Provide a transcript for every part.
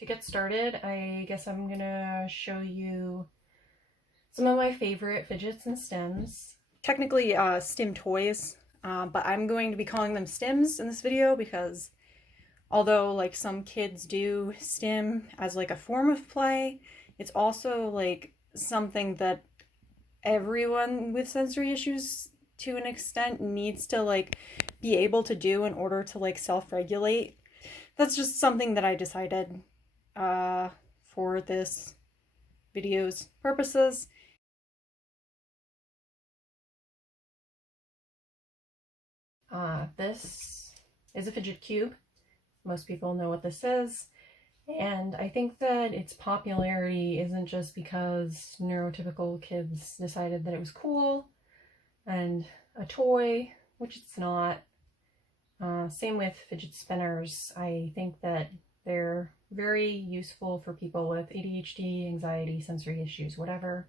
To get started, I guess I'm gonna show you some of my favorite fidgets and stims. Technically stim toys, but I'm going to be calling them stims in this video because although like some kids do stim as like a form of play, it's also like something that everyone with sensory issues to an extent needs to like be able to do in order to like self-regulate. That's just something that I decided for this video's purposes. This is a fidget cube. Most people know what this is. And I think that its popularity isn't just because neurotypical kids decided that it was cool and a toy, which it's not. Same with fidget spinners. I think that they're very useful for people with ADHD, anxiety, sensory issues, whatever.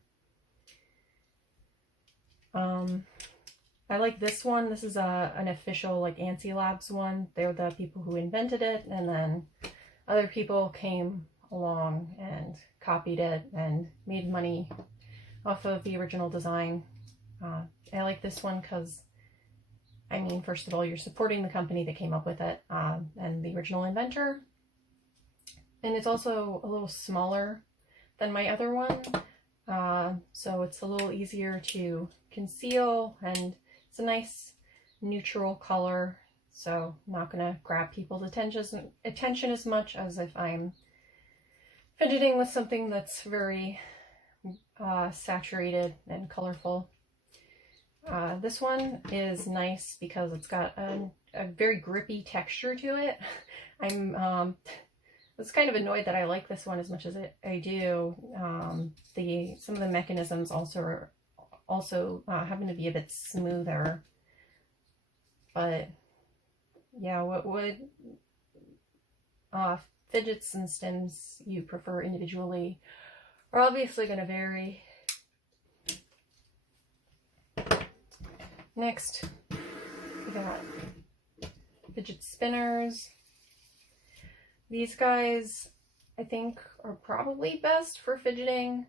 I like this one. This is an official like ANSI Labs one. They're the people who invented it, and then other people came along and copied it and made money off of the original design. I like this one because, I mean, first of all, you're supporting the company that came up with it and the original inventor. And it's also a little smaller than my other one, so it's a little easier to conceal, and it's a nice neutral color, so I'm not going to grab people's attention as much as if I'm fidgeting with something that's very saturated and colorful. This one is nice because it's got a very grippy texture to it. I was kind of annoyed that I like this one as much as I do. Some of the mechanisms also happen to be a bit smoother. But yeah, what would fidgets and stims you prefer individually are obviously going to vary. Next, we got fidget spinners. These guys, I think, are probably best for fidgeting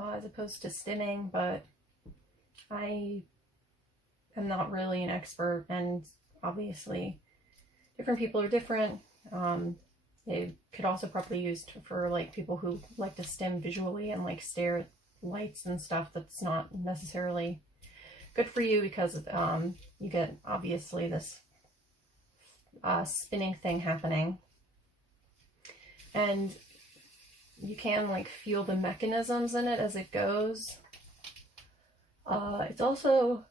as opposed to stimming, but I am not really an expert, and obviously different people are different. They could also probably be used for like people who like to stim visually and like stare at lights and stuff. That's not necessarily good for you because you get obviously this spinning thing happening. And you can like feel the mechanisms in it as it goes. It's also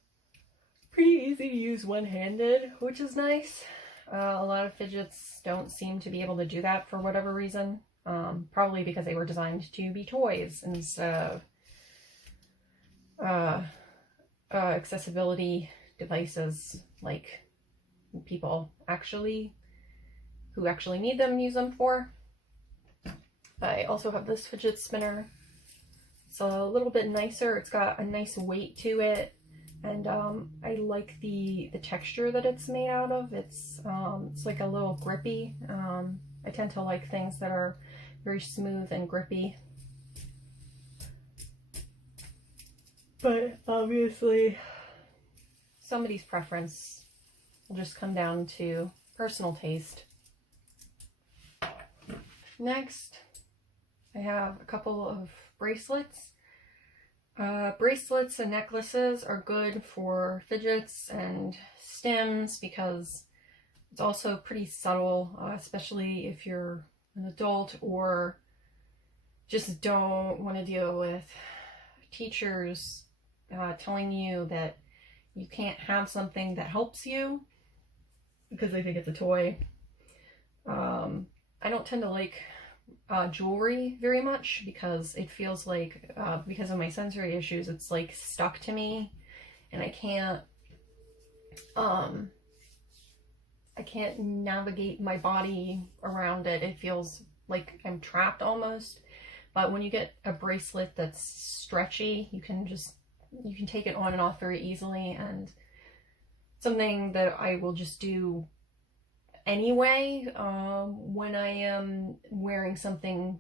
pretty easy to use one-handed, which is nice. A lot of fidgets don't seem to be able to do that for whatever reason. Probably because they were designed to be toys instead of accessibility devices like people who actually need them use them for. I also have this fidget spinner. It's a little bit nicer. It's got a nice weight to it, and I like the texture that it's made out of. It's like a little grippy. I tend to like things that are very smooth and grippy. But obviously, somebody's preference will just come down to personal taste. Next, I have a couple of bracelets. Bracelets and necklaces are good for fidgets and stims because it's also pretty subtle, especially if you're an adult or just don't want to deal with teachers telling you that you can't have something that helps you because they think it's a toy. I don't tend to like jewelry very much because it feels like, because of my sensory issues, it's like stuck to me, and I can't navigate my body around it. It feels like I'm trapped almost. But when you get a bracelet that's stretchy, you can take it on and off very easily, and something that I will just do anyway. When I am wearing something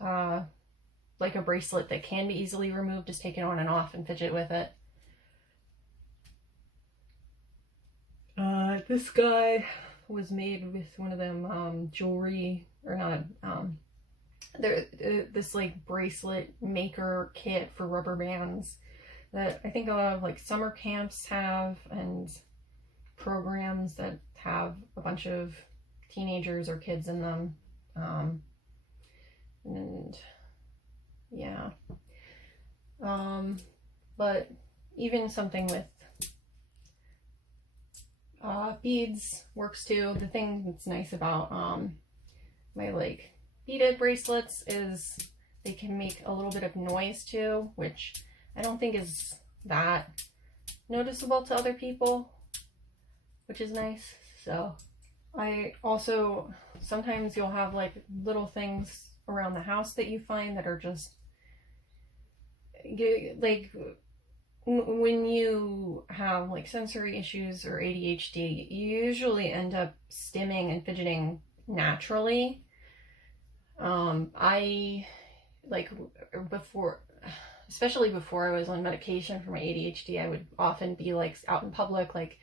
like a bracelet that can be easily removed, just take it on and off and fidget with it. This guy was made with one of them jewelry, or not, this like bracelet maker kit for rubber bands that I think a lot of like summer camps have, and programs that have a bunch of teenagers or kids in them. And yeah. But even something with beads works too. The thing that's nice about my like beaded bracelets is they can make a little bit of noise too, which I don't think is that noticeable to other people, which is nice. So I also, sometimes you'll have like little things around the house that you find that are just like, when you have like sensory issues or ADHD, you usually end up stimming and fidgeting naturally. I like before, especially before I was on medication for my ADHD, I would often be like out in public, like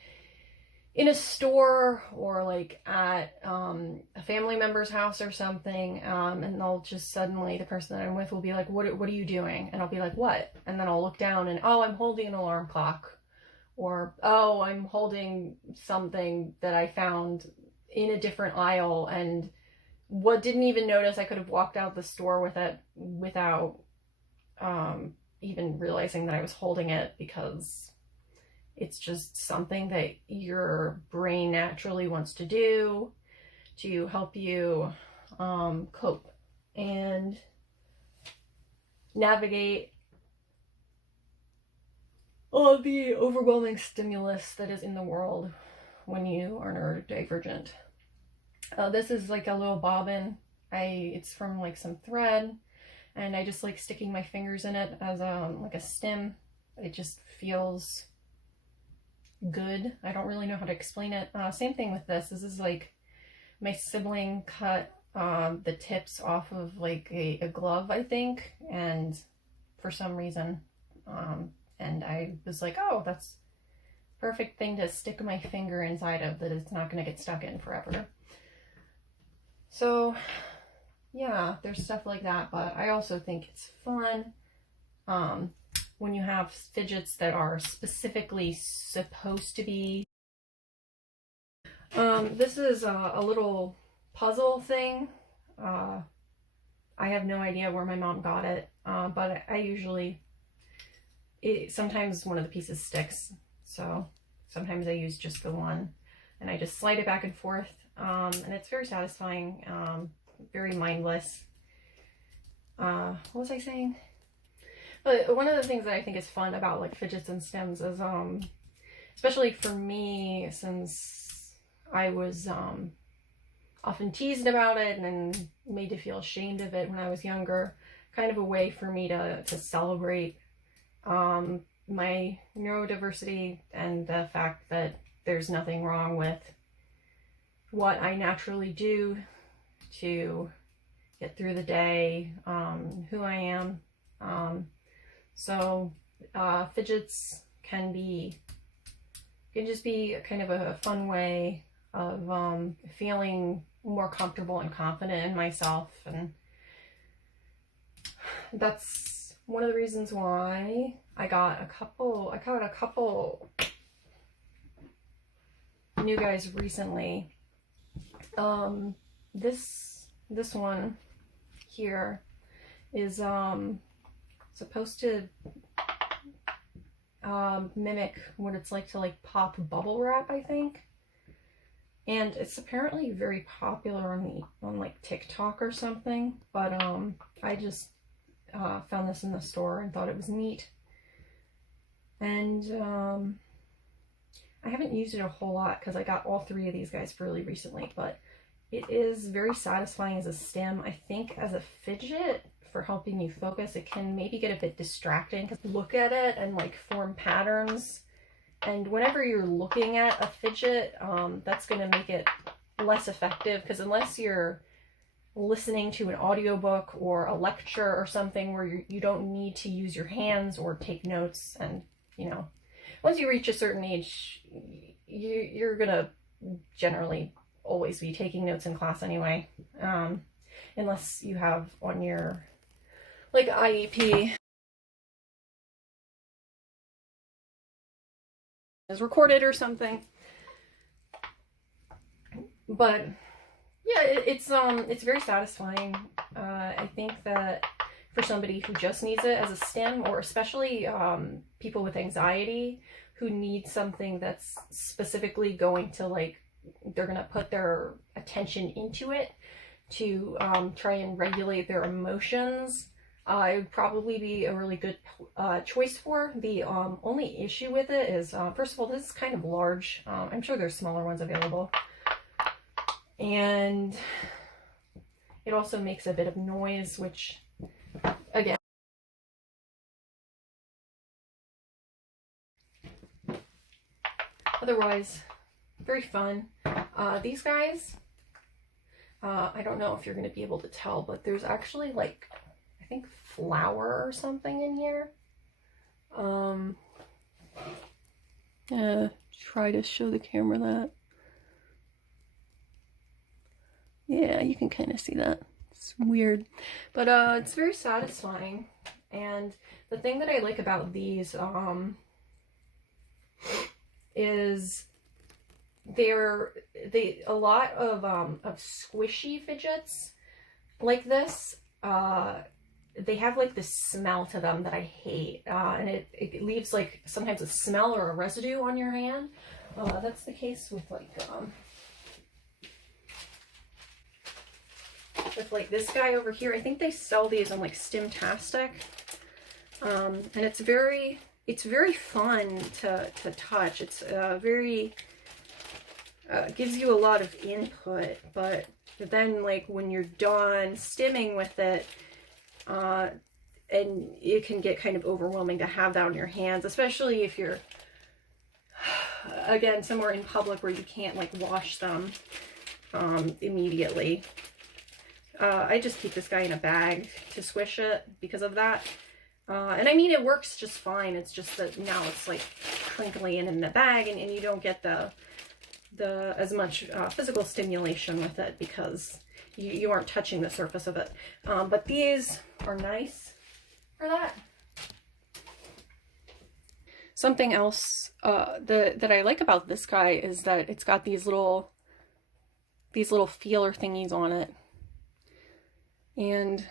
in a store or like at a family member's house or something, and they'll just suddenly, the person that I'm with will be like, what are you doing? And I'll be like, what? And then I'll look down and, oh, I'm holding an alarm clock, or, oh, I'm holding something that I found in a different aisle, and what, didn't even notice I could have walked out the store with it without even realizing that I was holding it, because it's just something that your brain naturally wants to do to help you cope and navigate all of the overwhelming stimulus that is in the world when you are neurodivergent. This is like a little bobbin. It's from like some thread, and I just like sticking my fingers in it as like a stem. It just feels good. I don't really know how to explain it. Same thing with this. This is like my sibling cut the tips off of like a glove, I think, and for some reason, and I was like, oh, that's perfect thing to stick my finger inside of, that it's not going to get stuck in forever. So yeah, there's stuff like that, but I also think it's fun when you have fidgets that are specifically supposed to be. This is a little puzzle thing. I have no idea where my mom got it, but I usually, sometimes one of the pieces sticks, so sometimes I use just the one, and I just slide it back and forth, and it's very satisfying, very mindless. What was I saying? But one of the things that I think is fun about like fidgets and stims is, especially for me, since I was often teased about it and made to feel ashamed of it when I was younger, kind of a way for me to celebrate my neurodiversity and the fact that there's nothing wrong with what I naturally do to get through the day, who I am. So fidgets can just be kind of a fun way of feeling more comfortable and confident in myself, and that's one of the reasons why I got a couple new guys recently. This one here is supposed to mimic what it's like to like pop bubble wrap, I think. And it's apparently very popular on like TikTok or something, but I just found this in the store and thought it was neat. And I haven't used it a whole lot because I got all three of these guys really recently, but it is very satisfying as a stem. I think as a fidget, for helping you focus, it can maybe get a bit distracting because look at it and like form patterns, and whenever you're looking at a fidget, that's going to make it less effective, because unless you're listening to an audiobook or a lecture or something where you don't need to use your hands or take notes, and you know, once you reach a certain age, you're gonna generally always be taking notes in class anyway, unless you have on your like IEP is recorded or something. But yeah, it's very satisfying. I think that for somebody who just needs it as a stim, or especially people with anxiety who need something that's specifically going to, like, they're gonna put their attention into it to try and regulate their emotions, it would probably be a really good choice for. The only issue with it is, first of all, this is kind of large. I'm sure there's smaller ones available. And it also makes a bit of noise, which, again, otherwise, very fun. These guys, I don't know if you're going to be able to tell, but there's actually, like, I think flour or something in here. Try to show the camera that. Yeah, you can kind of see that. It's weird, but it's very satisfying. And the thing that I like about these is a lot of squishy fidgets like this. They have like this smell to them that I hate, and it leaves like sometimes a smell or a residue on your hand. That's the case with like this guy over here. I think they sell these on like Stimtastic, and it's very fun to touch. It's very gives you a lot of input, but then like when you're done stimming with it, and it can get kind of overwhelming to have that on your hands, especially if you're again somewhere in public where you can't like wash them immediately. I just keep this guy in a bag to squish it because of that. And I mean, it works just fine. It's just that now it's like crinkly and in the bag, and you don't get the as much physical stimulation with it because you aren't touching the surface of it. But these are nice for that. Something else that I like about this guy is that it's got these little feeler thingies on it. And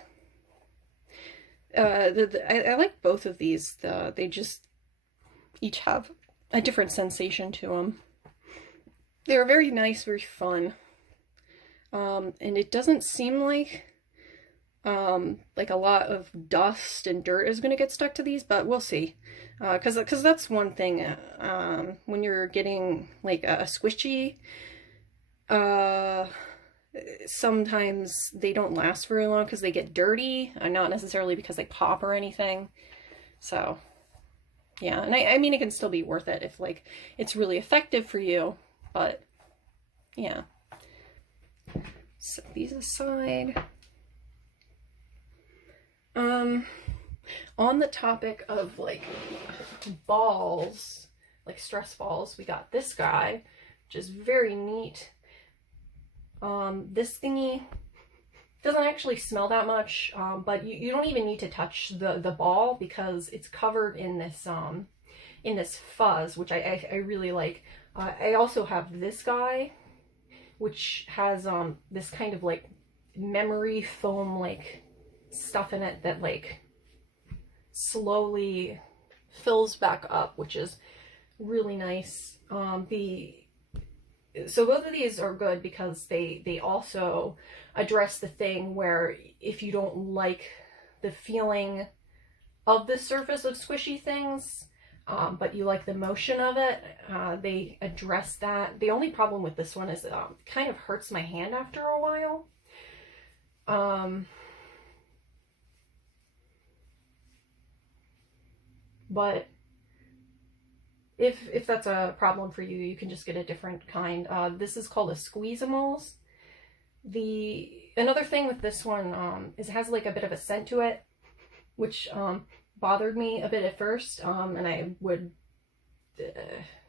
I like both of these. They just each have a different sensation to them. They're very nice, very fun. And it doesn't seem like a lot of dust and dirt is going to get stuck to these, but we'll see. Because that's one thing, when you're getting like a squishy, sometimes they don't last very long because they get dirty, not necessarily because they pop or anything. So yeah, and I mean, it can still be worth it if like it's really effective for you, but yeah. Set these aside. On the topic of like balls, like stress balls, we got this guy, which is very neat. This thingy doesn't actually smell that much, but you don't even need to touch the ball because it's covered in this fuzz, which I really like. I also have this guy, which has this kind of like memory foam like stuff in it that like slowly fills back up, which is really nice. So both of these are good because they also address the thing where if you don't like the feeling of the surface of squishy things, but you like the motion of it, they address that. The only problem with this one is it kind of hurts my hand after a while. But if that's a problem for you, you can just get a different kind. This is called a Squeezamals. Another thing with this one is it has like a bit of a scent to it, which bothered me a bit at first, and I would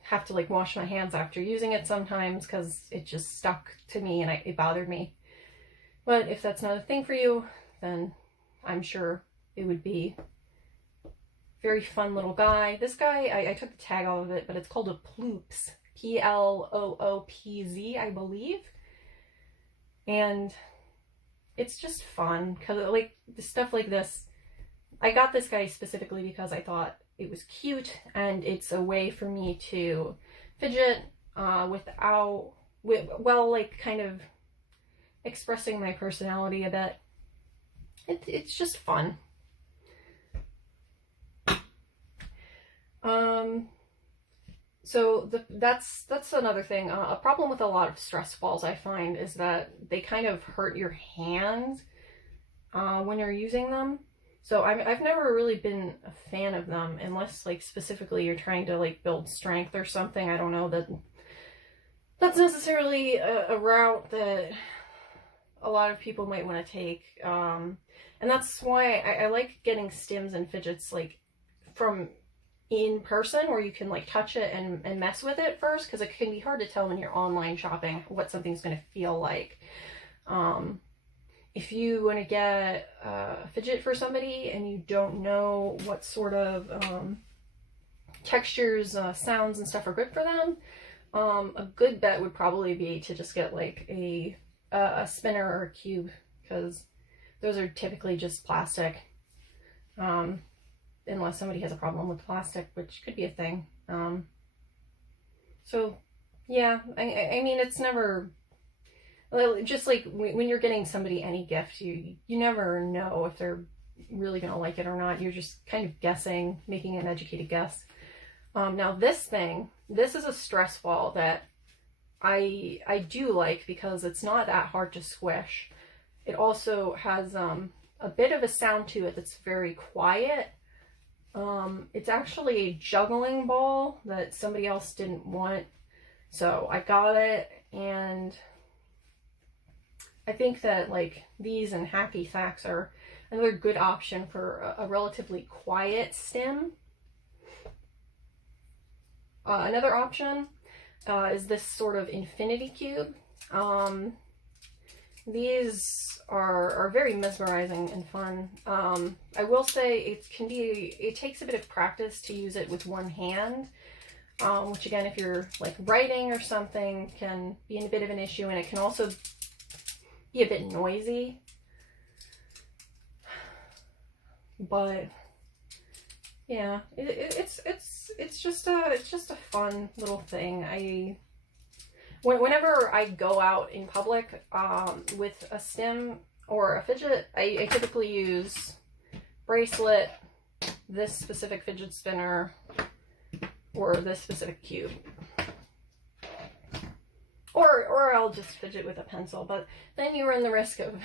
have to like wash my hands after using it sometimes because it just stuck to me and it bothered me. But if that's not a thing for you, then I'm sure it would be very fun little guy. This guy, I took the tag off of it, but it's called a Ploops. P-L-O-O-P-Z, I believe. And it's just fun because like the stuff like this, I got this guy specifically because I thought it was cute and it's a way for me to fidget without, well, like kind of expressing my personality a bit. It's just fun. So that's another thing. A problem with a lot of stress balls I find is that they kind of hurt your hands when you're using them. So I've never really been a fan of them unless like specifically you're trying to like build strength or something. I don't know that that's necessarily a route that a lot of people might want to take. And that's why I like getting stims and fidgets like from in person where you can like touch it and mess with it first, because it can be hard to tell when you're online shopping what something's going to feel like. If you want to get a fidget for somebody and you don't know what sort of textures, sounds and stuff are good for them, a good bet would probably be to just get like a spinner or a cube, because those are typically just plastic. Unless somebody has a problem with plastic, which could be a thing. So yeah, I mean, it's never, just like when you're getting somebody any gift, you never know if they're really gonna like it or not. You're just kind of guessing, making an educated guess. Now this is a stress ball that I do like because it's not that hard to squish. It also has a bit of a sound to it that's very quiet. It's actually a juggling ball that somebody else didn't want, so I got it, and I think that like these and hacky sacks are another good option for a relatively quiet stim. Another option is this sort of infinity cube. These are very mesmerizing and fun. I will say it takes a bit of practice to use it with one hand, which again, if you're like writing or something, can be a bit of an issue, and it can also be a bit noisy. But yeah, it's just a fun little thing. Whenever I go out in public with a stim or a fidget, I typically use bracelet, this specific fidget spinner, or this specific cube. Or I'll just fidget with a pencil, but then you run the risk of,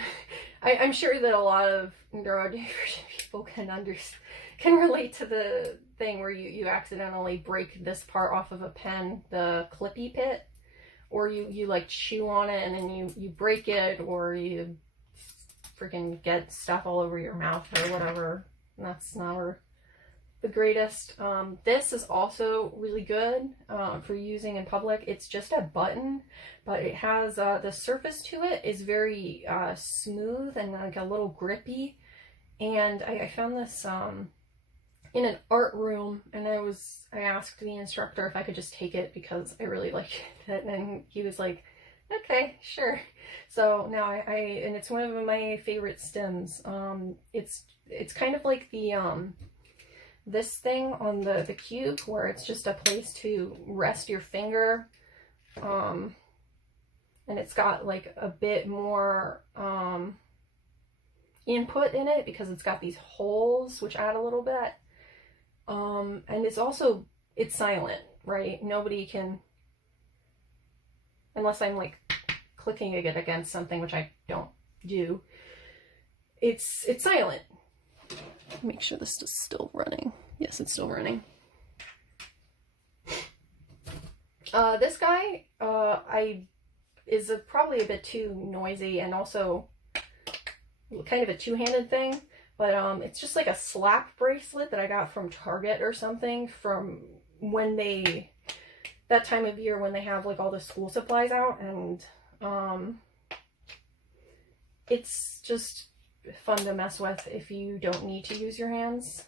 I'm sure that a lot of neurodivergent people can relate to the thing where you accidentally break this part off of a pen, the clippy pit, or you like chew on it and then you break it, or you freaking get stuff all over your mouth or whatever. And that's not the greatest. This is also really good for using in public. It's just a button, but it has the surface to it is very smooth and like a little grippy. And I found this in an art room, and I asked the instructor if I could just take it because I really liked it, and he was like, okay, sure. So now and it's one of my favorite stims. It's kind of like the this thing on the cube, where it's just a place to rest your finger, and it's got like a bit more input in it because it's got these holes which add a little bit, and it's silent, right? Nobody can, unless I'm like clicking it against something, which I don't do. It's silent. Make sure this is still running. Yes, it's still running. This guy, is probably a bit too noisy and also kind of a two-handed thing, but it's just like a slap bracelet that I got from Target or something from when that time of year when they have like all the school supplies out, and it's just fun to mess with if you don't need to use your hands.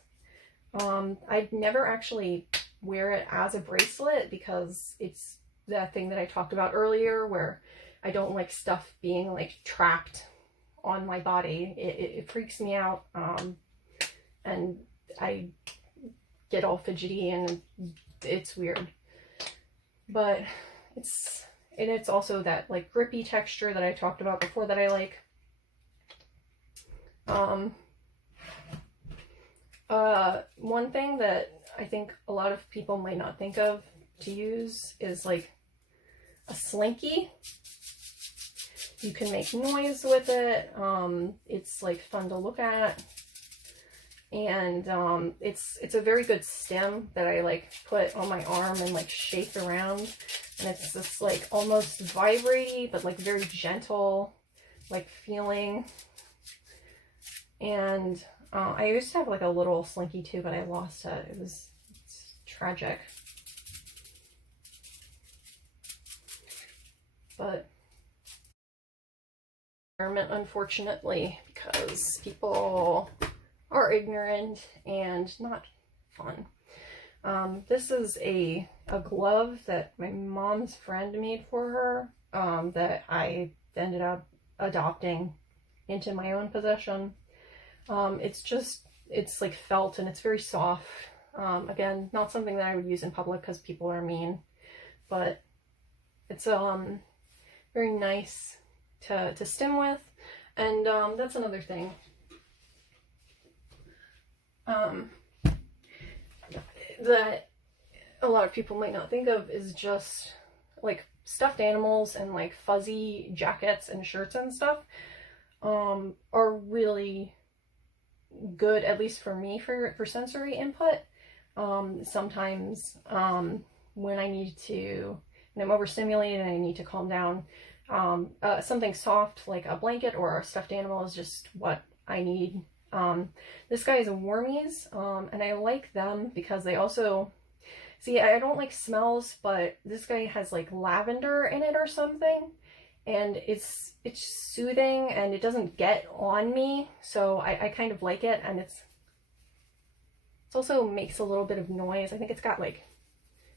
I'd never actually wear it as a bracelet because it's that thing that I talked about earlier where I don't like stuff being like trapped on my body. It freaks me out, and I get all fidgety and it's weird. But it's also that like grippy texture that I talked about before that I like. One thing that I think a lot of people might not think of to use is like a slinky. You can make noise with it. It's like fun to look at, and it's a very good stem that I like put on my arm and like shake around, and it's this like almost vibraty but like very gentle like feeling. And I used to have like a little slinky too, but I lost it. It's tragic. But unfortunately, because people are ignorant and not fun. This is a glove that my mom's friend made for her, that I ended up adopting into my own possession. It's like felt and it's very soft. Again, not something that I would use in public because people are mean, but it's very nice to stim with. And that's another thing. That a lot of people might not think of is just like stuffed animals and like fuzzy jackets and shirts and stuff are really good, at least for me, for sensory input. Sometimes when I'm overstimulated and I need to calm down, something soft like a blanket or a stuffed animal is just what I need. This guy is a Wormies, and I like them because they also, see, I don't like smells, but this guy has like lavender in it or something, and it's soothing and it doesn't get on me, so I kind of like it. And it also makes a little bit of noise. I think it's got like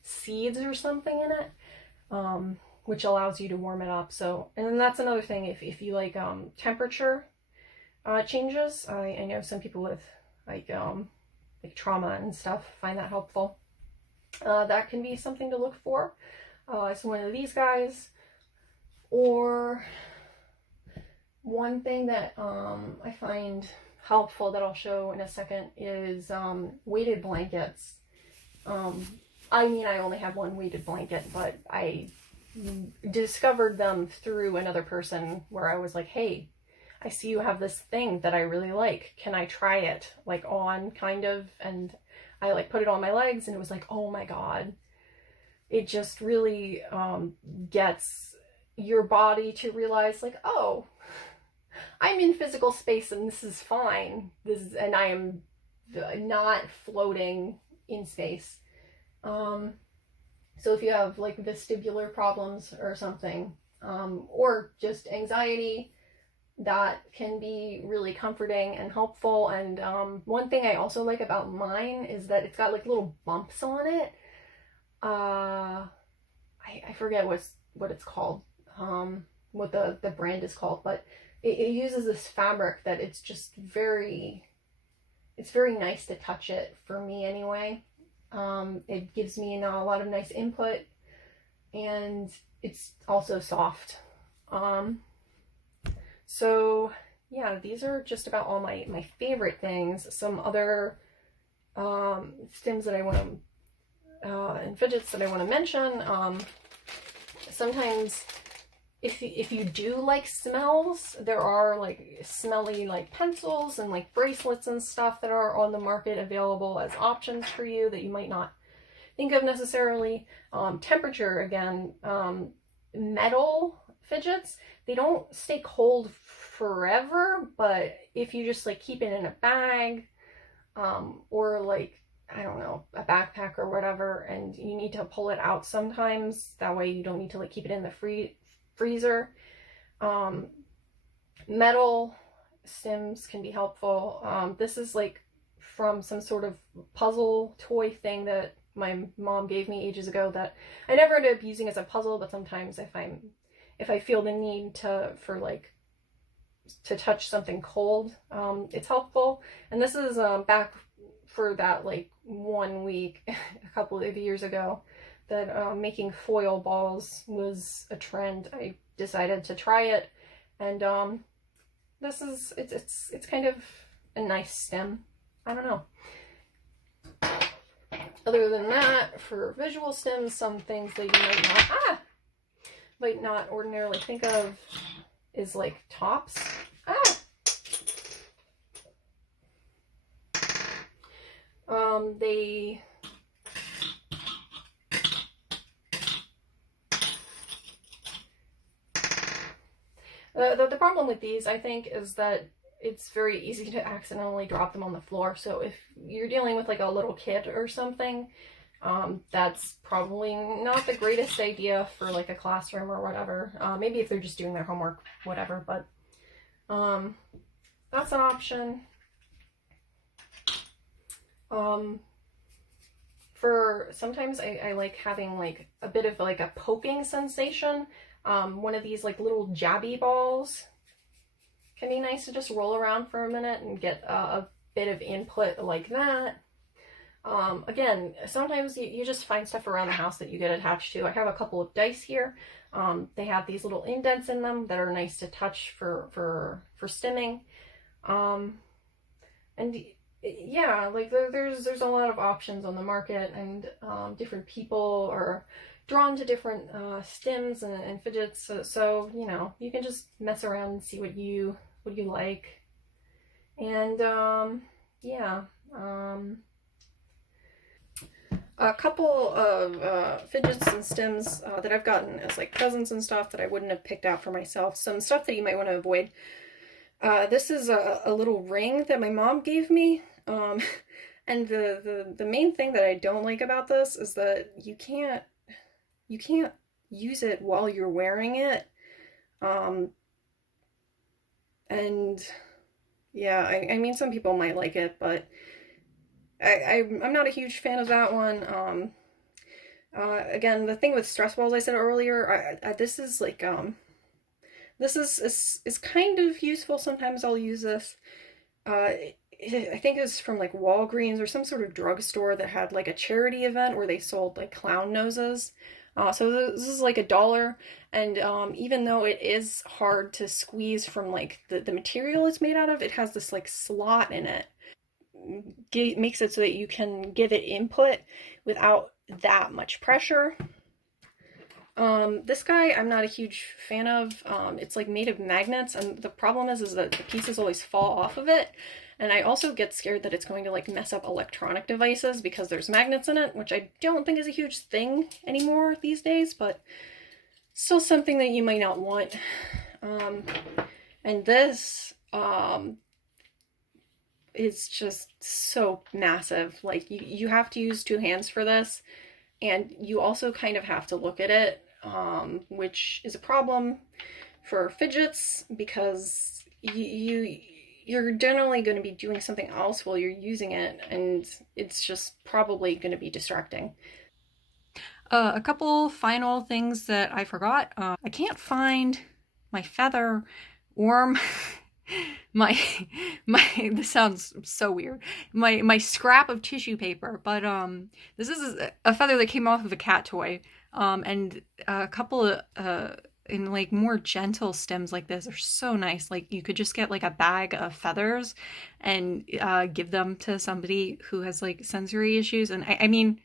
seeds or something in it, which allows you to warm it up. So, and then that's another thing, if you like temperature changes. I know some people with like trauma and stuff find that helpful. That can be something to look for. It's one of these guys. Or one thing that I find helpful that I'll show in a second is weighted blankets. I mean, I only have one weighted blanket, but I discovered them through another person where I was like, hey, I see you have this thing that I really like. Can I try it? Like on, kind of. And I like put it on my legs and it was like, oh my God. It just really gets your body to realize like, oh, I'm in physical space and this is fine. And I am not floating in space. So if you have like vestibular problems or something, or just anxiety, that can be really comforting and helpful. And one thing I also like about mine is that it's got like little bumps on it. I forget what it's called, what the brand is called, but it uses this fabric that it's just it's very nice to touch it, for me anyway. It gives me a lot of nice input, and it's also soft. So yeah, these are just about all my favorite things. Some other stims that I want to, and fidgets that I want to mention. Sometimes if you do like smells, there are like smelly like pencils and like bracelets and stuff that are on the market available as options for you that you might not think of necessarily. Temperature, again, metal fidgets, they don't stay cold forever, but if you just like keep it in a bag, or like, I don't know, a backpack or whatever, and you need to pull it out sometimes, that way you don't need to like keep it in the freezer. Metal stims can be helpful. This is like from some sort of puzzle toy thing that my mom gave me ages ago that I never ended up using as a puzzle, but sometimes if I feel the need to touch something cold, it's helpful. And this is back for that like 1 week a couple of years ago that making foil balls was a trend. I decided to try it, and this is it's kind of a nice stem. I don't know. Other than that, for visual stems, some things that you might not ordinarily think of is like tops. They the problem with these, I think, is that it's very easy to accidentally drop them on the floor. So if you're dealing with like a little kid or something, that's probably not the greatest idea for like a classroom or whatever. Maybe if they're just doing their homework, whatever, but that's an option. For sometimes I like having like a bit of like a poking sensation. One of these like little jabby balls can be nice to just roll around for a minute and get a bit of input like that. Again, sometimes you just find stuff around the house that you get attached to. I have a couple of dice here. They have these little indents in them that are nice to touch for stimming. And yeah, like there's a lot of options on the market, and different people are drawn to different stims and fidgets. So you know, you can just mess around and see what you like. And yeah. A couple of fidgets and stems that I've gotten as like presents and stuff that I wouldn't have picked out for myself. Some stuff that you might want to avoid. This is a little ring that my mom gave me. And the main thing that I don't like about this is that you can't use it while you're wearing it. And yeah, I mean, some people might like it, but I'm not a huge fan of that one. Again, the thing with stress balls I said earlier, this is like, this is kind of useful. Sometimes I'll use this. I think it was from like Walgreens or some sort of drugstore that had like a charity event where they sold like clown noses. So this is like $1, and even though it is hard to squeeze from like the material it's made out of, it has this like slot in it. Makes it so that you can give it input without that much pressure. This guy I'm not a huge fan of. It's like made of magnets, and the problem is that the pieces always fall off of it. And I also get scared that it's going to like mess up electronic devices because there's magnets in it, which I don't think is a huge thing anymore these days, but still something that you might not want. And this is just so massive. Like you have to use 2 hands for this, and you also kind of have to look at it, which is a problem for fidgets because you're generally going to be doing something else while you're using it, and it's just probably going to be distracting. A couple final things that I forgot. I can't find my feather or this sounds so weird. My scrap of tissue paper, but this is a feather that came off of a cat toy. And a couple of in like more gentle stems like this are so nice. Like you could just get like a bag of feathers and give them to somebody who has like sensory issues. And I mean,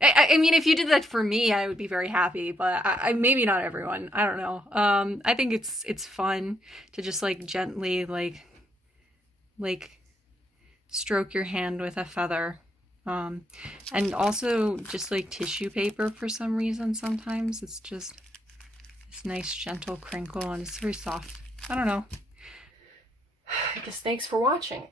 if you did that for me, I would be very happy, but I maybe not everyone. I don't know. I think it's fun to just like gently like stroke your hand with a feather. And also just like tissue paper for some reason sometimes. It's just this nice gentle crinkle and it's very soft. I don't know. I guess thanks for watching.